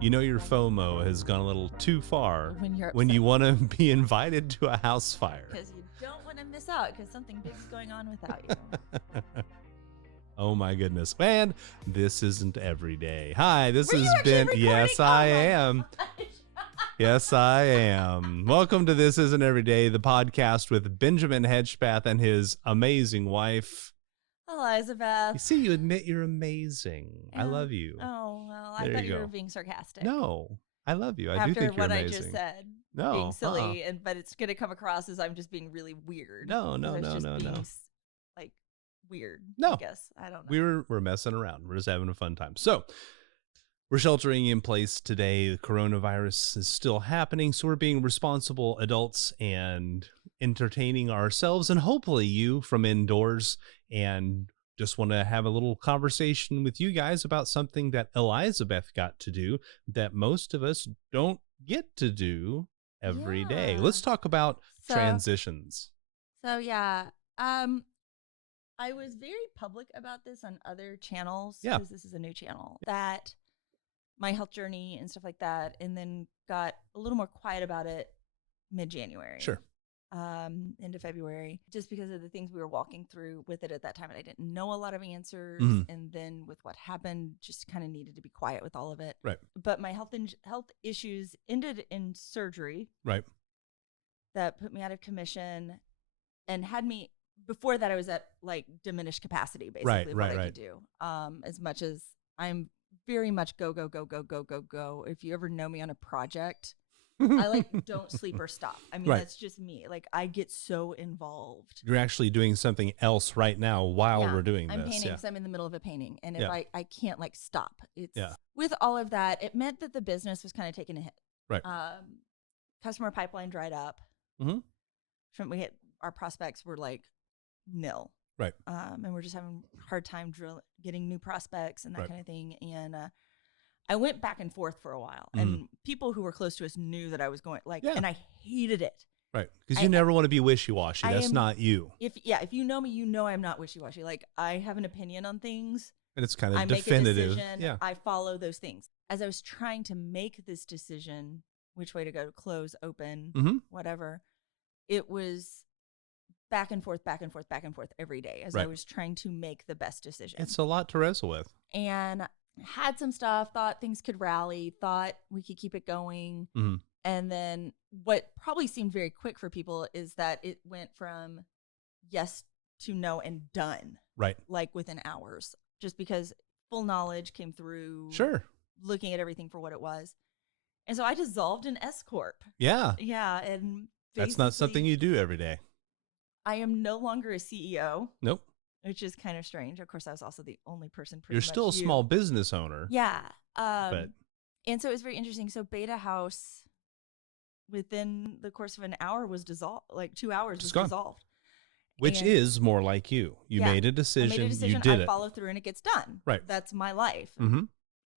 You know your FOMO has gone a little too far When when you want to be invited to a house fire. Because you don't want to miss out because something big's going on without you. Oh my goodness, man, this isn't every day. Hi, this Were has you actually been, recording? yes, Oh I my am. gosh. Yes, I am. Welcome to This Isn't Every Day, the podcast with Benjamin Hedgspeth and his amazing wife. Elizabeth. You see, you admit you're amazing. I love you. Oh, well, There I thought you you were go. being sarcastic. No, I love you. I After do think you're what amazing. I just said. No, being silly, but it's going to come across as I'm just being really weird. No. Like weird. No. I guess. I don't know. We're messing around. We're just having a fun time. So we're sheltering in place today. The coronavirus is still happening, so we're being responsible adults and entertaining ourselves and hopefully you from indoors, and just want to have a little conversation with you guys about something that Elizabeth got to do that most of us don't get to do every day. Yeah. Let's talk about transitions. So yeah, I was very public about this on other channels because this is a new channel, that my health journey and stuff like that, and then got a little more quiet about it mid-January. Sure. Into February, just because of the things we were walking through with it at that time. And I didn't know a lot of answers. And then with what happened, just kind of needed to be quiet with all of it. Right. But my health issues ended in surgery. Right. That put me out of commission and had me, before that I was at like diminished capacity, basically, what I could do. As much as I'm very much go. If you ever know me on a project, I like don't sleep or stop. I mean, that's just me. Like I get so involved. You're actually doing something else right now while we're doing I'm this. painting because I'm in the middle of a painting. And if I can't like stop, it's with all of that, it meant that the business was kind of taking a hit. Right. Customer pipeline dried up. Mm-hmm. We hit our prospects were like nil. Right. And we're just having a hard time getting new prospects and that kind of thing. And I went back and forth for a while, and people who were close to us knew that I was going and I hated it. Right. Because you never want to be wishy-washy. That's not you. If you know me, you know I'm not wishy-washy. Like I have an opinion on things. And it's kind of I definitive. Make a decision, I follow those things. As I was trying to make this decision, which way to go, close, open, whatever, it was back and forth every day as I was trying to make the best decision. It's a lot to wrestle with. And had some stuff, thought things could rally, thought we could keep it going. And then what probably seemed very quick for people is that it went from yes to no and done. Right. Like within hours, just because full knowledge came through. Sure. Looking at everything for what it was. And so I dissolved an S Corp. Yeah. Yeah. And that's not something you do every day. I am no longer a CEO. Nope. Which is kind of strange. Of course, I was also the only person. You're still a small business owner. Yeah. But and so it was very interesting. So Beta House, within the course of an hour, was dissolved. Like 2 hours was dissolved. Which is more like you. You made a decision. You did it. I follow through and it gets done. Right. That's my life. Mm-hmm.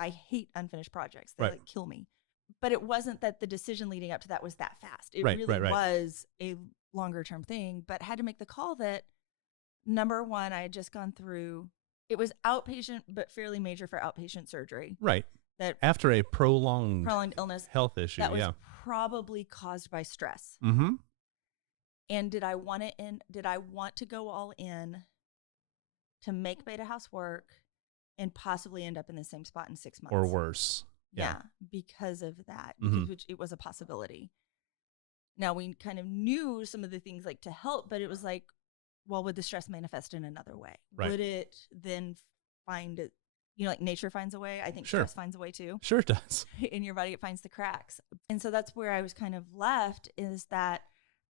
I hate unfinished projects. They like kill me. But it wasn't that the decision leading up to that was that fast. It really was a longer term thing, but had to make the call that, number one, I had just gone through, it was outpatient, but fairly major for outpatient surgery. Right. That after a prolonged illness, health issue, that was probably caused by stress. Mm-hmm. And did I want to go all in to make Beta House work and possibly end up in the same spot in 6 months? Or worse. Yeah, because of that, which it was a possibility. Now, we kind of knew some of the things like to help, but it was like, well, would the stress manifest in another way? Right. Would it then find it, like nature finds a way? I think stress finds a way too. Sure it does. In your body, it finds the cracks. And so that's where I was kind of left, is that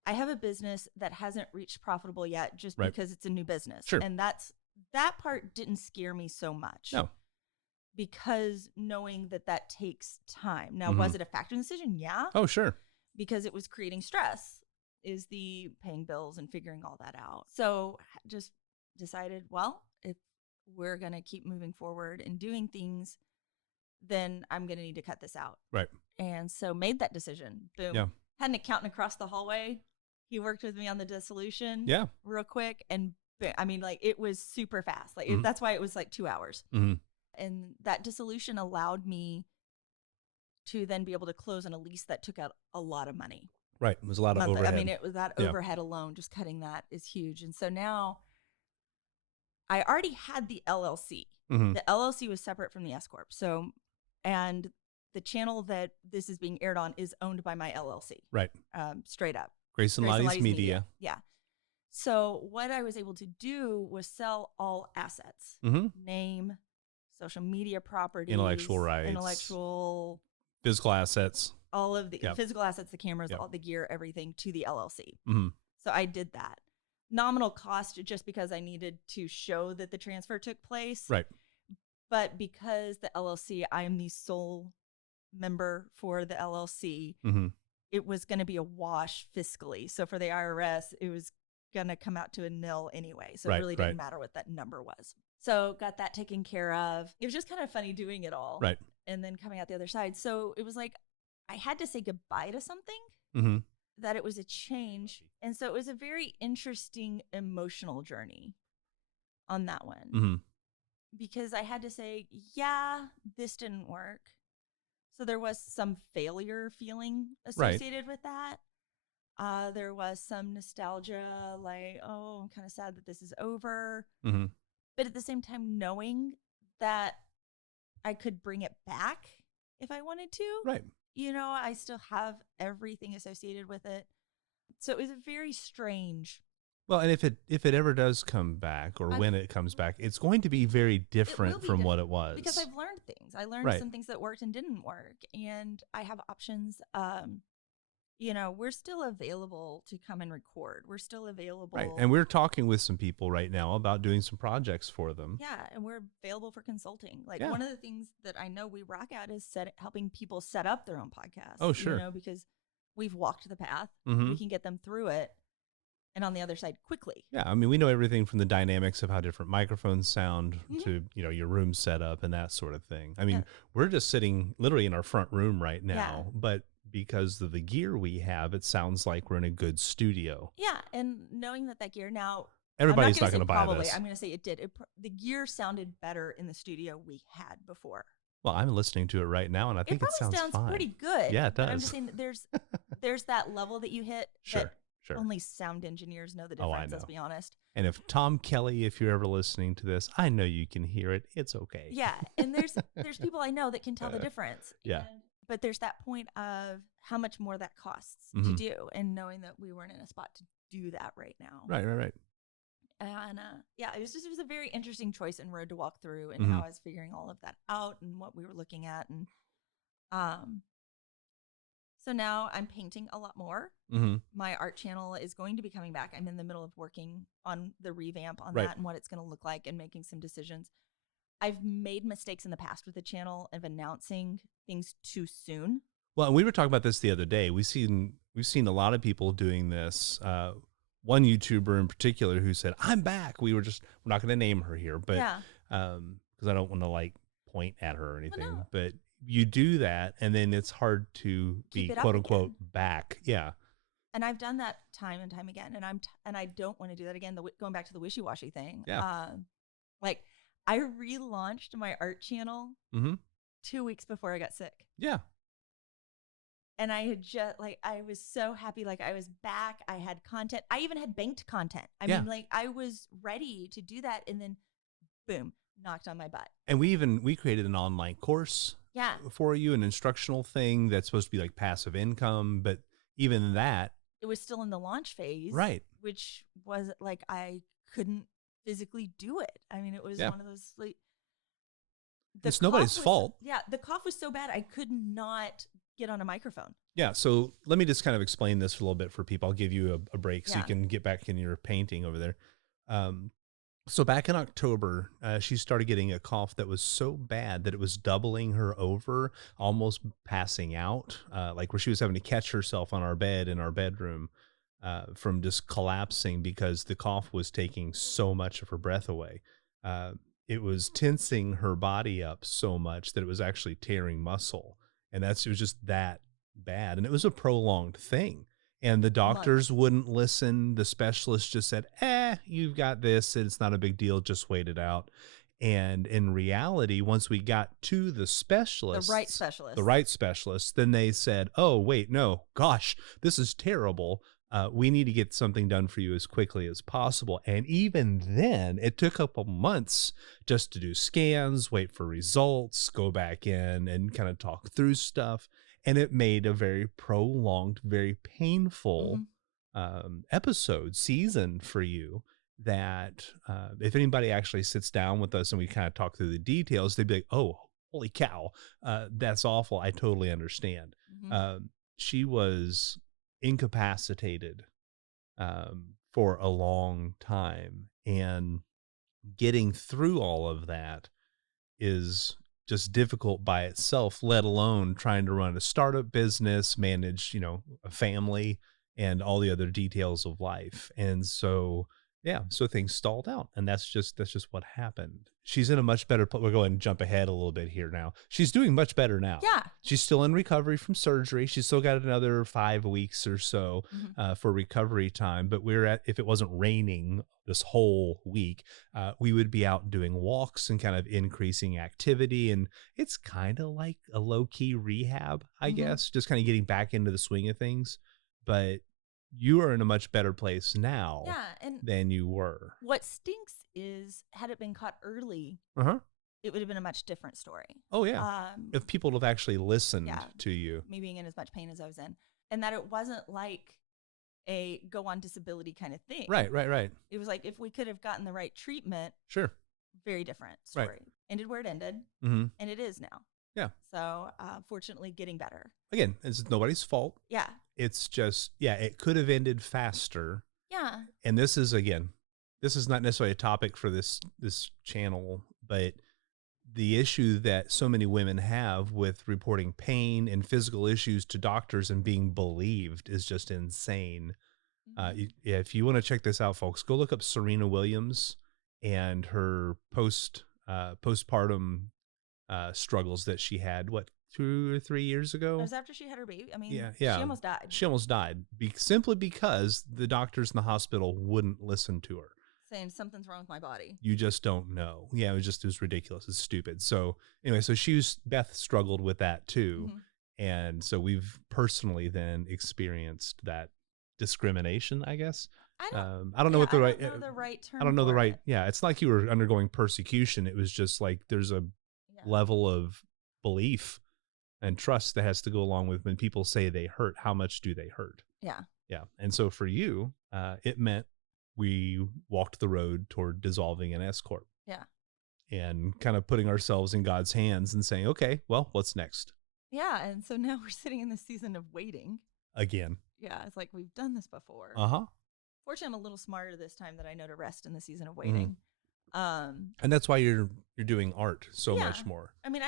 I have a business that hasn't reached profitable yet just because it's a new business. Sure. And that part didn't scare me so much. No. Because knowing that takes time. Now, was it a factor in the decision? Yeah. Oh, sure. Because it was creating stress, is the paying bills and figuring all that out. So just decided, well, if we're going to keep moving forward and doing things, then I'm going to need to cut this out. Right. And so made that decision. Boom. Yeah. Had an accountant across the hallway. He worked with me on the dissolution. Yeah. Real quick. And I mean, like it was super fast. Like that's why it was like 2 hours. And that dissolution allowed me to then be able to close on a lease that took out a lot of money. Right. It was a lot of overhead. I mean, it was that overhead alone, just cutting that is huge. And so now I already had the LLC. The LLC was separate from the S Corp. So, and the channel that this is being aired on is owned by my LLC. Right. Straight up. Grace and Lottie's Media. Yeah. So what I was able to do was sell all assets, name, social media properties, intellectual rights, physical assets, all of the physical assets, the cameras, all the gear, everything to the LLC. So I did that. Nominal cost just because I needed to show that the transfer took place. Right. But because the LLC, I am the sole member for the LLC, it was going to be a wash fiscally. So for the IRS, it was going to come out to a nil anyway. So it really didn't matter what that number was. So got that taken care of. It was just kind of funny doing it all. Right. And then coming out the other side. So it was like I had to say goodbye to something, that it was a change. And so it was a very interesting emotional journey on that one. Because I had to say, yeah, this didn't work. So there was some failure feeling associated with that. There was some nostalgia, like, oh, I'm kind of sad that this is over. But at the same time, knowing that I could bring it back if I wanted to. Right. You know, I still have everything associated with it. So it was a very strange. Well, and if it ever does come back, or when it comes back, it's going to be very different from what it was. Because I've learned things. I learned some things that worked and didn't work. And I have options. You know, we're still available to come and record. We're still available. Right. And we're talking with some people right now about doing some projects for them. Yeah. And we're available for consulting. Like one of the things that I know we rock at is helping people set up their own podcast. Oh, sure. You know, because we've walked the path. We can get them through it. And on the other side quickly. Yeah, I mean, we know everything from the dynamics of how different microphones sound to, you know, your room setup and that sort of thing. I mean, we're just sitting literally in our front room right now, but because of the gear we have, it sounds like we're in a good studio. Yeah, and knowing that gear now, everybody's not going to buy this. I'm going to say it did. The gear sounded better in the studio we had before. Well, I'm listening to it right now, and I think it sounds fine. Pretty good. Yeah, it does. But I'm just saying that there's that level that you hit. Sure. Only sound engineers know the difference, let's be honest. And if Tom Kelly, if you're ever listening to this, I know you can hear it. It's okay. Yeah. And there's people I know that can tell the difference. Yeah. But there's that point of how much more that costs to do, and knowing that we weren't in a spot to do that right now. Right. And it was a very interesting choice and road to walk through, and how I was figuring all of that out and what we were looking at. And so now I'm painting a lot more. My art channel is going to be coming back. I'm in the middle of working on the revamp on that and what it's going to look like, and making some decisions. I've made mistakes in the past with the channel of announcing things too soon. Well, we were talking about this the other day. We've seen a lot of people doing this. One YouTuber in particular who said, "I'm back." We're not going to name her here, but because I don't want to like point at her or anything. Well, no. But you do that, and then it's hard to be quote unquote back. Yeah. And I've done that time and time again, and I don't want to do that again. Going back to the Wishywashy thing. Yeah. Like I relaunched my art channel 2 weeks before I got sick. Yeah. And I had I was so happy. Like I was back. I had content. I even had banked content. I mean, like I was ready to do that. And then boom, knocked on my butt. And we created an online course for you, an instructional thing that's supposed to be like passive income. But even that, it was still in the launch phase. Right. Which was like, I couldn't physically do it. I mean, it was one of those like, it's nobody's fault. Yeah. The cough was so bad. I could not get on a microphone. Yeah. So let me just kind of explain this a little bit for people. I'll give you a break so you can get back in your painting over there. So back in October, she started getting a cough that was so bad that it was doubling her over, almost passing out, like where she was having to catch herself on our bed in our bedroom from just collapsing because the cough was taking so much of her breath away. It was tensing her body up so much that it was actually tearing muscle. And it was just that bad. And it was a prolonged thing. And the doctors wouldn't listen. The specialist just said, you've got this. It's not a big deal. Just wait it out. And in reality, once we got to the specialist, the right specialist, then they said, oh, wait, no, gosh, this is terrible. We need to get something done for you as quickly as possible. And even then, it took a couple months just to do scans, wait for results, go back in and kind of talk through stuff. And it made a very prolonged, very painful season for you. That if anybody actually sits down with us and we kind of talk through the details, they'd be like, oh, holy cow, that's awful. I totally understand. She was incapacitated for a long time, and getting through all of that is just difficult by itself, let alone trying to run a startup business, manage, a family and all the other details of life. And so things stalled out, and that's just what happened. She's in a much better place. We'll go ahead and jump ahead a little bit here now. She's doing much better now. Yeah. She's still in recovery from surgery. She's still got another 5 weeks or so for recovery time. But if it wasn't raining this whole week, we would be out doing walks and kind of increasing activity. And it's kind of like a low-key rehab, I guess, just kind of getting back into the swing of things. But you are in a much better place now than you were. What stinks is, had it been caught early, it would have been a much different story. Oh, yeah. If people would have actually listened to you. Me being in as much pain as I was in. And that it wasn't like a go on disability kind of thing. Right. It was like, if we could have gotten the right treatment. Sure. Very different story. Right. Ended where it ended. And it is now. Yeah. So, fortunately, getting better. Again, it's nobody's fault. Yeah. It's just, it could have ended faster. Yeah. And this is not necessarily a topic for this channel, but the issue that so many women have with reporting pain and physical issues to doctors and being believed is just insane. If you want to check this out, folks, go look up Serena Williams and her postpartum struggles that she had, 2 or 3 years ago? It was after she had her baby. I mean, yeah. She almost died. She almost died simply because the doctors in the hospital wouldn't listen to her. Saying something's wrong with my body. You just don't know. Yeah, it was ridiculous. It's stupid. So anyway, Beth struggled with that too. And so we've personally then experienced that discrimination, I guess. I don't know what the right term. I don't know the right. Yeah, it's like you were undergoing persecution. It was just like there's a level of belief and trust that has to go along with when people say they hurt. How much do they hurt? Yeah. And so for you, it meant we walked the road toward dissolving an S corp. Yeah. And kind of putting ourselves in God's hands and saying, okay, well, what's next? Yeah. And so now we're sitting in the season of waiting. Again. Yeah. It's like we've done this before. Fortunately, I'm a little smarter this time that I know to rest in the season of waiting. And that's why you're doing art so much more. I mean,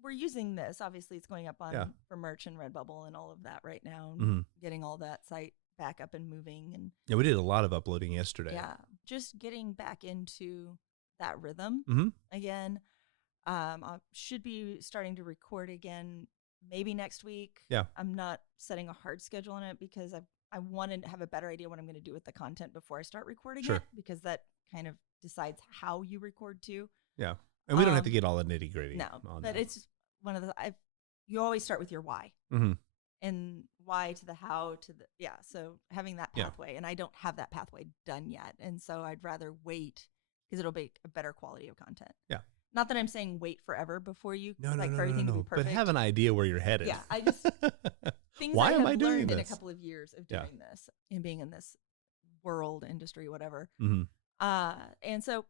we're using this. Obviously, it's going up on for merch and Redbubble and all of that right now, and getting all that site back up and moving. And we did a lot of uploading yesterday. Yeah, just getting back into that rhythm again. I should be starting to record again maybe next week. Yeah, I'm not setting a hard schedule on it because I want to have a better idea what I'm going to do with the content before I start recording it, because that kind of decides how you record too. Yeah. And we don't have to get all the nitty gritty. No, but it's one of the, you always start with your why and why to the how to the, so having that pathway, and I don't have that pathway done yet. And so I'd rather wait because it'll be a better quality of content. Yeah. Not that I'm saying wait forever before you for everything to be perfect. But have an idea where you're headed. Yeah. I just, things why I am have I doing learned this? in a couple of years of doing this and being in this world, industry, whatever. And so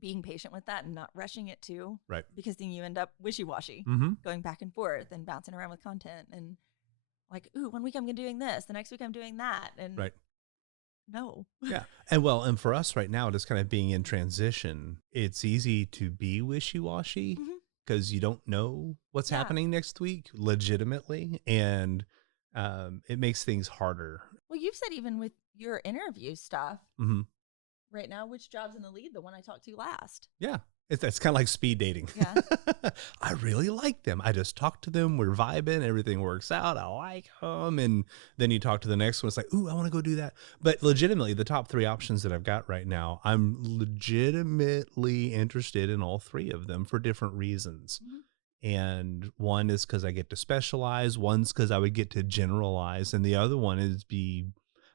being patient with that and not rushing it too. Right. Because then you end up wishy-washy, going back and forth and bouncing around with content and like, ooh, 1 week I'm doing this, the next week I'm doing that. And no. Yeah. And for us right now, just kind of being in transition, it's easy to be wishy-washy because you don't know what's happening next week legitimately. And it makes things harder. Well, you've said even with your interview stuff, right now, which job's in the lead? The one I talked to last. Yeah. It's kind of like speed dating. Yeah. I really like them. I just talked to them. We're vibing. Everything works out. I like them. And then you talk to the next one. It's like, ooh, I want to go do that. But legitimately, the top 3 options that I've got right now, I'm legitimately interested in all 3 of them for different reasons. And one is because I get to specialize. One's because I would get to generalize. And the other one is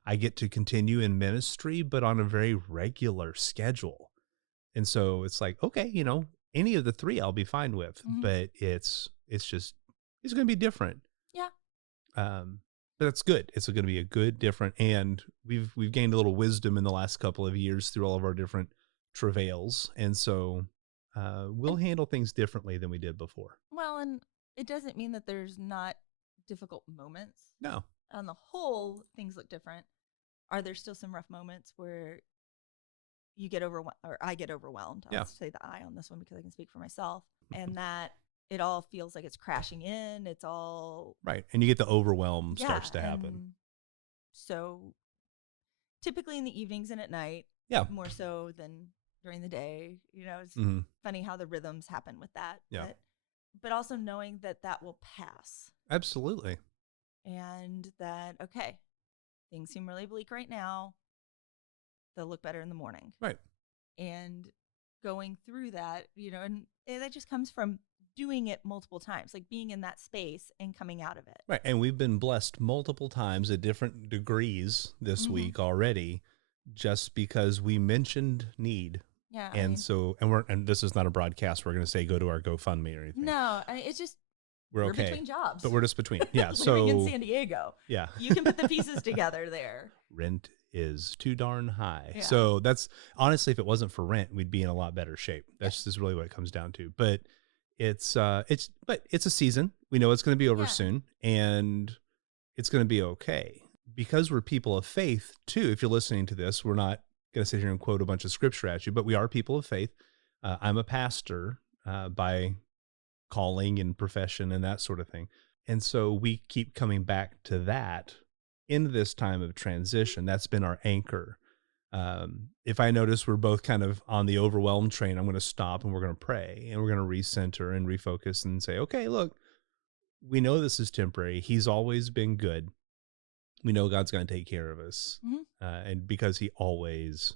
I get to continue in ministry, but on a very regular schedule. And so it's like, okay, any of the 3 I'll be fine with, but it's going to be different. Yeah. But that's good. It's going to be a good, different, and we've gained a little wisdom in the last couple of years through all of our different travails. And so we'll handle things differently than we did before. Well, and it doesn't mean that there's not difficult moments. No. On the whole, things look different. Are there still some rough moments where you get overwhelmed, or I get overwhelmed? I'll say the I on this one because I can speak for myself, and that it all feels like it's crashing in. It's all right, and you get the overwhelm starts to happen. So typically in the evenings and at night, more so than during the day. It's funny how the rhythms happen with that. Yeah, but also knowing that will pass. Absolutely, and that things seem really bleak right now. They'll look better in the morning. Right. And going through that, and that just comes from doing it multiple times, like being in that space and coming out of it. Right. And we've been blessed multiple times at different degrees this week already, just because we mentioned need. Yeah. And and this is not a broadcast. We're going to say, go to our GoFundMe or anything. No, it's just, we're okay. Between jobs. But we're just between. Yeah. Living in San Diego. Yeah. You can put the pieces together there. Rent is too darn high. Yeah. So that's honestly, if it wasn't for rent, we'd be in a lot better shape. That's just really what it comes down to. But it's a season. We know it's going to be over soon, and it's going to be okay because we're people of faith too. If you're listening to this, we're not going to sit here and quote a bunch of scripture at you, but we are people of faith. I'm a pastor by calling and profession and that sort of thing. And so we keep coming back to that in this time of transition. That's been our anchor. If I notice we're both kind of on the overwhelmed train, I'm going to stop and we're going to pray and we're going to recenter and refocus and say, okay, look, we know this is temporary. He's always been good. We know God's going to take care of us. And because he always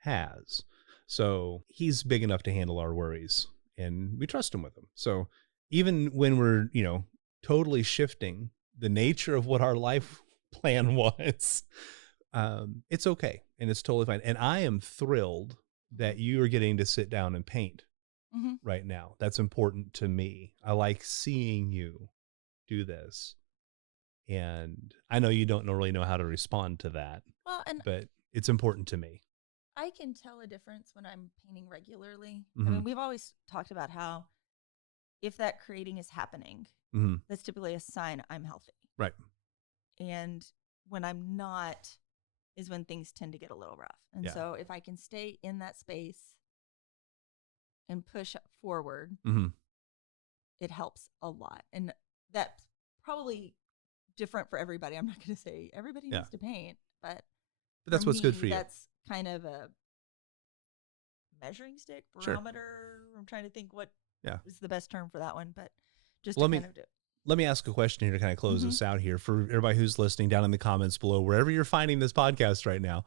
has. So he's big enough to handle our worries and we trust him with them. So even when we're, totally shifting the nature of what our life plan was, it's okay. And it's totally fine. And I am thrilled that you are getting to sit down and paint right now. That's important to me. I like seeing you do this. And I know you don't really know how to respond to that, but it's important to me. I can tell a difference when I'm painting regularly. I mean, we've always talked about how if that creating is happening, that's typically a sign I'm healthy. Right. And when I'm not is when things tend to get a little rough. And so if I can stay in that space and push forward, it helps a lot. And that's probably different for everybody. I'm not going to say everybody needs to paint, but that's what's good for you. That's kind of a measuring stick, barometer. I'm trying to think what is the best term for that one, but just to kind of do it. Let me ask a question here to kind of close this out here for everybody who's listening down in the comments below, wherever you're finding this podcast right now.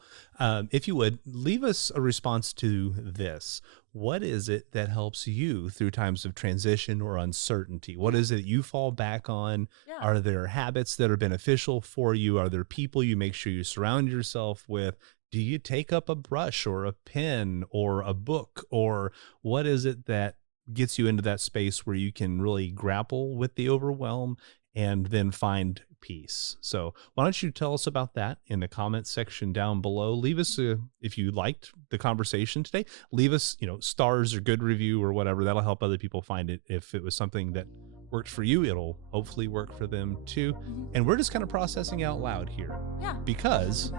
If you would, leave us a response to this. What is it that helps you through times of transition or uncertainty? What is it you fall back on? Yeah. Are there habits that are beneficial for you? Are there people you make sure you surround yourself with? Do you take up a brush or a pen or a book? Or what is it that gets you into that space where you can really grapple with the overwhelm and then find peace? So why don't you tell us about that in the comment section down below? Leave us if you liked the conversation today, leave us, stars or good review or whatever. That'll help other people find it. If it was something that worked for you, it'll hopefully work for them too. And we're just kind of processing out loud here. Yeah. Because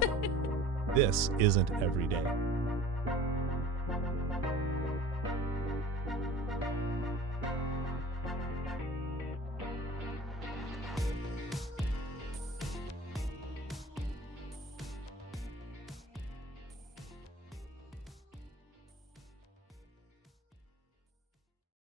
this isn't every day.